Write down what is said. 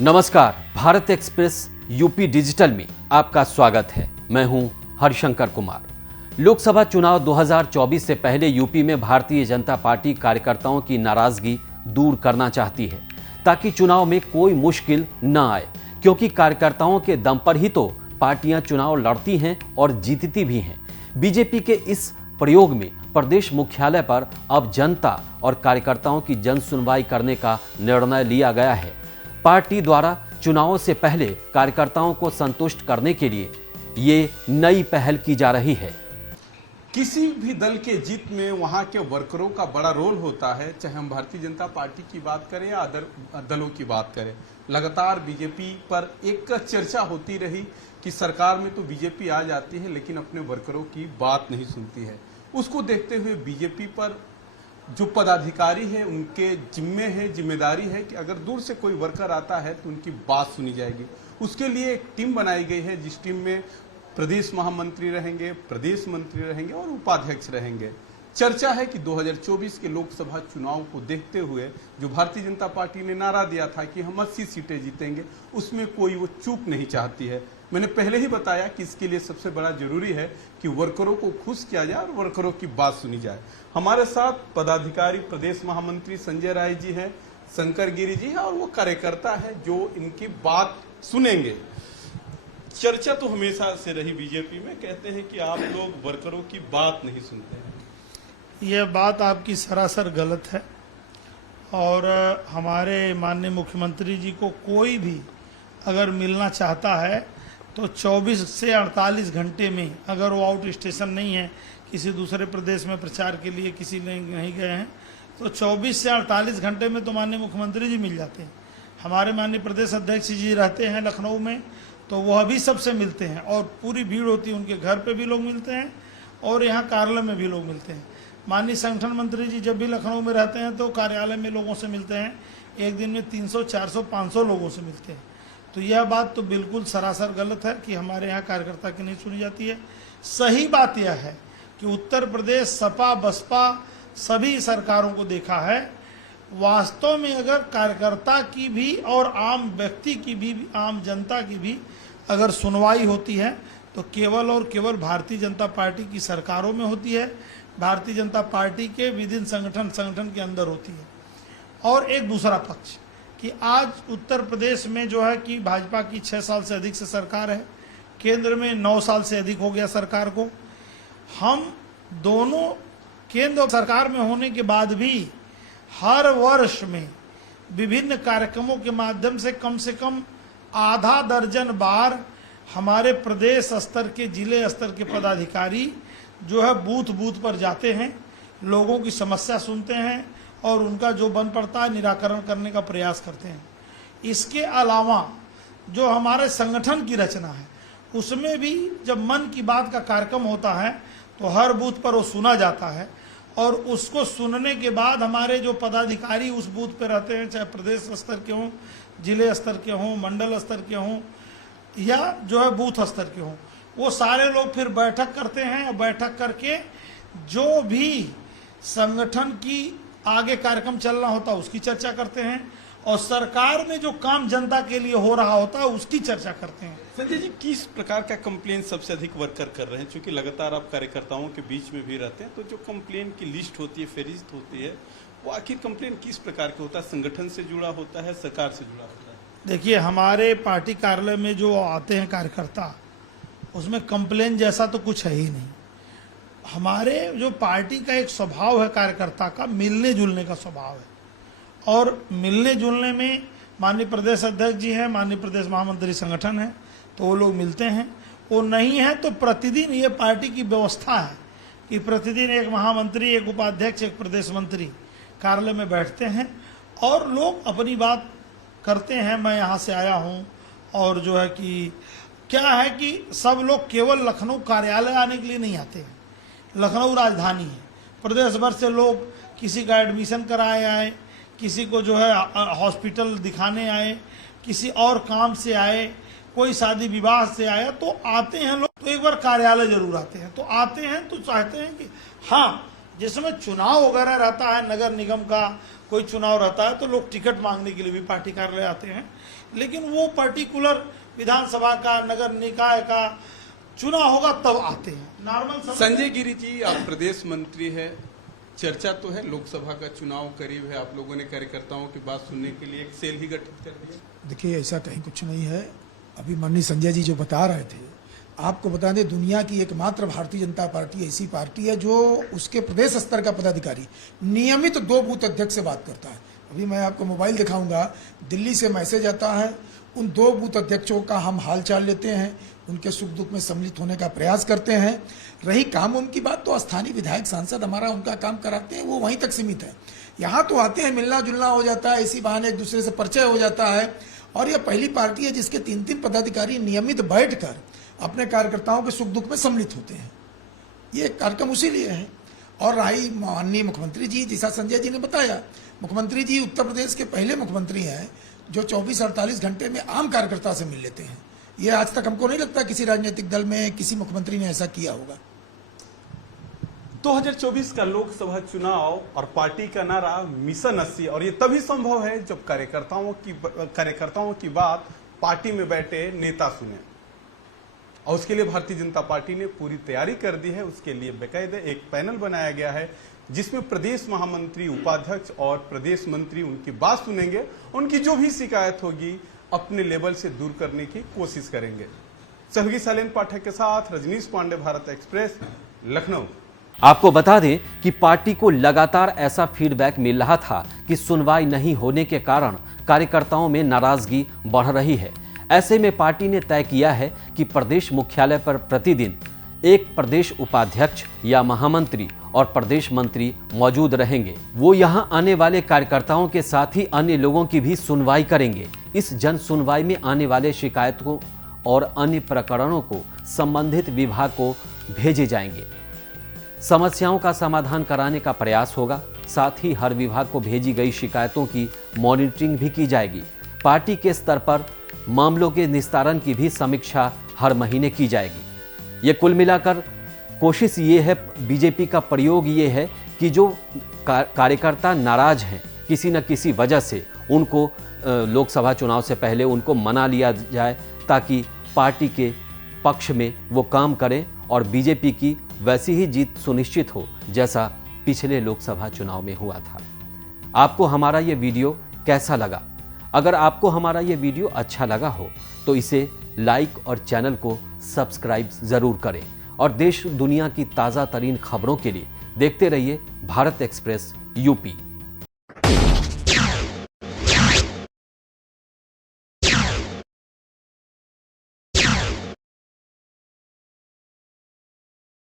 नमस्कार, Bharat express UP digital में आपका स्वागत है। मैं हूं हरिशंकर कुमार। लोकसभा चुनाव 2024 से पहले यूपी में भारतीय जनता पार्टी कार्यकर्ताओं की नाराजगी दूर करना चाहती है ताकि चुनाव में कोई मुश्किल न आए, क्योंकि कार्यकर्ताओं के दम पर ही तो पार्टियां चुनाव लड़ती हैं और जीतती भी हैं। बीजेपी के इस प्रयोग में प्रदेश मुख्यालय पर अब जनता और कार्यकर्ताओं की जन सुनवाई करने का निर्णय लिया गया है। पार्टी द्वारा चुनावों से पहले कार्यकर्ताओं को संतुष्ट करने के लिए ये नई पहल की जा रही है। किसी भी दल के जीत में वहां के वर्करों का बड़ा रोल होता है, चाहे हम भारतीय जनता पार्टी की बात करें या अदर दलों की बात करें। लगातार बीजेपी पर एक चर्चा होती रही कि सरकार में तो बीजेपी आ जाती है लेकिन अपने वर्करों की बात नहीं सुनती है। उसको देखते हुए बीजेपी पर जो पदाधिकारी है उनके जिम्मेदारी है कि अगर दूर से कोई वर्कर आता है तो उनकी बात सुनी जाएगी। उसके लिए एक टीम बनाई गई है, जिस टीम में प्रदेश महामंत्री रहेंगे, प्रदेश मंत्री रहेंगे और उपाध्यक्ष रहेंगे। चर्चा है कि 2024 के लोकसभा चुनाव को देखते हुए जो भारतीय जनता पार्टी ने नारा दिया था कि हम 80 सीटें जीतेंगे, उसमें कोई वो चूक नहीं चाहती है। मैंने पहले ही बताया कि इसके लिए सबसे बड़ा जरूरी है कि वर्करों को खुश किया जाए और वर्करों की बात सुनी जाए। हमारे साथ पदाधिकारी प्रदेश महामंत्री संजय राय जी हैं, शंकर गिरी जी हैं और वो कार्यकर्ता है जो इनकी बात सुनेंगे। चर्चा तो हमेशा से रही बीजेपी में, कहते हैं कि आप लोग वर्करों की बात नहीं सुनते हैं। यह बात आपकी सरासर गलत है और हमारे माननीय मुख्यमंत्री जी को कोई भी अगर मिलना चाहता है तो 24 से 48 घंटे में, अगर वो आउट स्टेशन नहीं है, किसी दूसरे प्रदेश में प्रचार के लिए किसी नहीं गए हैं, तो 24 से 48 घंटे में तो माननीय मुख्यमंत्री जी मिल जाते हैं। हमारे माननीय प्रदेश अध्यक्ष जी रहते हैं लखनऊ में, तो वह भी सबसे मिलते हैं और पूरी भीड़ होती है। उनके घर पे भी लोग मिलते हैं और यहाँ कार्यालय में भी लोग मिलते हैं। माननीय संगठन मंत्री जी जब भी लखनऊ में रहते हैं तो कार्यालय में लोगों से मिलते हैं। एक दिन में 300, 400, 500 लोगों से मिलते हैं। तो यह बात तो बिल्कुल सरासर गलत है कि हमारे यहाँ कार्यकर्ता की नहीं सुनी जाती है। सही बात यह है कि उत्तर प्रदेश सपा बसपा सभी सरकारों को देखा है, वास्तव में अगर कार्यकर्ता की भी और आम व्यक्ति की भी, आम जनता की भी अगर सुनवाई होती है तो केवल और केवल भारतीय जनता पार्टी की सरकारों में होती है, भारतीय जनता पार्टी के विदिन संगठन के अंदर होती है। और एक दूसरा पक्ष कि आज उत्तर प्रदेश में जो है कि भाजपा की 6 साल से अधिक से सरकार है, केंद्र में 9 साल से अधिक हो गया सरकार को। हम दोनों केंद्र सरकार में होने के बाद भी हर वर्ष में विभिन्न कार्यक्रमों के माध्यम से कम आधा दर्जन बार हमारे प्रदेश स्तर के, जिले स्तर के पदाधिकारी जो है बूथ पर जाते हैं, लोगों की समस्या सुनते हैं और उनका जो बन पड़ता है निराकरण करने का प्रयास करते हैं। इसके अलावा जो हमारे संगठन की रचना है उसमें भी जब मन की बात का कार्यक्रम होता है तो हर बूथ पर वो सुना जाता है और उसको सुनने के बाद हमारे जो पदाधिकारी उस बूथ पर रहते हैं, चाहे प्रदेश स्तर के हों, जिले स्तर के हों, मंडल स्तर के हों या जो है बूथ स्तर के हों, वो सारे लोग फिर बैठक करते हैं। बैठक करके जो भी संगठन की आगे कार्यक्रम चलना होता है उसकी चर्चा करते हैं और सरकार में जो काम जनता के लिए हो रहा होता है उसकी चर्चा करते हैं। संजय जी, किस प्रकार का कंप्लेन सबसे अधिक वर्कर कर रहे हैं? क्योंकि लगातार आप कार्यकर्ताओं के बीच में भी रहते हैं, तो जो कंप्लेन की लिस्ट होती है, फहरिस्त होती है, वो आखिर कंप्लेन किस प्रकार का होता है? संगठन से जुड़ा होता है, सरकार से जुड़ा होता है? देखिए, हमारे पार्टी कार्यालय में जो आते हैं कार्यकर्ता, उसमें कंप्लेन जैसा तो कुछ है ही नहीं। हमारे जो पार्टी का एक स्वभाव है कार्यकर्ता का, मिलने जुलने का स्वभाव है और मिलने जुलने में माननीय प्रदेश अध्यक्ष जी हैं, माननीय प्रदेश महामंत्री संगठन है, तो वो लोग मिलते हैं। वो नहीं है तो प्रतिदिन ये पार्टी की व्यवस्था है कि प्रतिदिन एक महामंत्री, एक उपाध्यक्ष, एक प्रदेश मंत्री कार्यालय में बैठते हैं और लोग अपनी बात करते हैं। मैं यहाँ से आया हूँ और जो है कि क्या है कि सब लोग केवल लखनऊ कार्यालय आने के लिए नहीं आते हैं। लखनऊ राजधानी है, प्रदेश भर से लोग किसी का एडमिशन कराए आए, किसी को जो है हॉस्पिटल दिखाने आए, किसी और काम से आए, कोई शादी विवाह से आया, तो आते हैं लोग। तो एक बार कार्यालय जरूर आते हैं। तो आते हैं तो चाहते हैं कि हाँ, जिसमें चुनाव वगैरह रहता है, नगर निगम का कोई चुनाव रहता है, तो लोग टिकट मांगने के लिए भी पार्टी कार्यालय आते हैं। लेकिन वो पर्टिकुलर विधानसभा का, नगर निकाय का चुनाव होगा तब आते हैं। नॉर्मल संजय गिरी जी, आप प्रदेश मंत्री है, चर्चा तो है लोकसभा का चुनाव करीब है, आप लोगों ने कार्यकर्ताओं की बात सुनने के लिए एक सेल ही गठित कर दिया। देखिए, ऐसा कहीं कुछ नहीं है। अभी माननीय संजय जी जो बता रहे थे, आपको बता दें, दुनिया की एकमात्र भारतीय जनता पार्टी ऐसी पार्टी है जो उसके प्रदेश स्तर का पदाधिकारी नियमित 2 बूथ अध्यक्ष से बात करता है। अभी मैं आपको मोबाइल दिखाऊंगा, दिल्ली से मैसेज आता है, उन 2 बूथ अध्यक्षों का हम हालचाल लेते हैं, उनके सुख दुख में सम्मिलित होने का प्रयास करते हैं। रही काम उनकी बात, तो स्थानीय विधायक सांसद हमारा उनका काम कराते हैं, वो वहीं तक सीमित है। यहाँ तो आते हैं, मिलना जुलना हो जाता है, इसी बहाने एक दूसरे से परिचय हो जाता है। और यह पहली पार्टी है जिसके 3-3 पदाधिकारी नियमित बैठकर अपने कार्यकर्ताओं के सुख दुख में सम्मिलित होते हैं। ये कार्यक्रम उसी लिए है। और रही माननीय मुख्यमंत्री जी, जैसा संजय जी ने बताया, मुख्यमंत्री जी उत्तर प्रदेश के पहले मुख्यमंत्री हैं जो 24-48 घंटे में आम कार्यकर्ता से मिल लेते हैं। ये आज तक हमको नहीं लगता किसी राजनीतिक दल में किसी मुख्यमंत्री ने ऐसा किया होगा। 2024 का लोकसभा चुनाव और पार्टी का नारा मिशन 80, और ये तभी संभव है जब कार्यकर्ताओं की बात पार्टी में बैठे नेता सुने। और उसके लिए भारतीय जनता पार्टी ने पूरी तैयारी कर दी है। उसके लिए बेकायदे एक पैनल बनाया गया है जिसमें प्रदेश महामंत्री, उपाध्यक्ष और प्रदेश मंत्री उनकी बात सुनेंगे, उनकी जो भी शिकायत होगी अपने लेवल से दूर करने की कोशिश करेंगे। सहयोगी शैलेन पाठक के साथ रजनीश पांडे, भारत एक्सप्रेस, लखनऊ। आपको बता दें कि पार्टी को लगातार ऐसा फीडबैक मिल रहा था कि सुनवाई नहीं होने के कारण कार्यकर्ताओं में नाराजगी बढ़ रही है। ऐसे में पार्टी ने तय किया है कि प्रदेश मुख्यालय पर प्रतिदिन एक प्रदेश उपाध्यक्ष या महामंत्री और प्रदेश मंत्री मौजूद रहेंगे। वो यहां आने वाले कार्यकर्ताओं के साथ ही अन्य लोगों की भी सुनवाई करेंगे। इस जन सुनवाई में आने वाले शिकायतों और अन्य प्रकरणों को संबंधित विभाग को भेजे जाएंगे। समस्याओं का समाधान कराने का प्रयास होगा। साथ ही हर विभाग को भेजी गई शिकायतों की मॉनिटरिंग भी की जाएगी। पार्टी के स्तर पर मामलों के निस्तारण की भी समीक्षा हर महीने की जाएगी। ये कुल मिलाकर कोशिश ये है, बीजेपी का प्रयोग ये है कि जो कार्यकर्ता नाराज हैं किसी न किसी वजह से, उनको लोकसभा चुनाव से पहले उनको मना लिया जाए ताकि पार्टी के पक्ष में वो काम करें और बीजेपी की वैसी ही जीत सुनिश्चित हो जैसा पिछले लोकसभा चुनाव में हुआ था। आपको हमारा ये वीडियो कैसा लगा? अगर आपको हमारा ये वीडियो अच्छा लगा हो तो इसे लाइक और चैनल को सब्सक्राइब ज़रूर करें और देश दुनिया की ताज़ा तरीन खबरों के लिए देखते रहिए भारत एक्सप्रेस यूपी।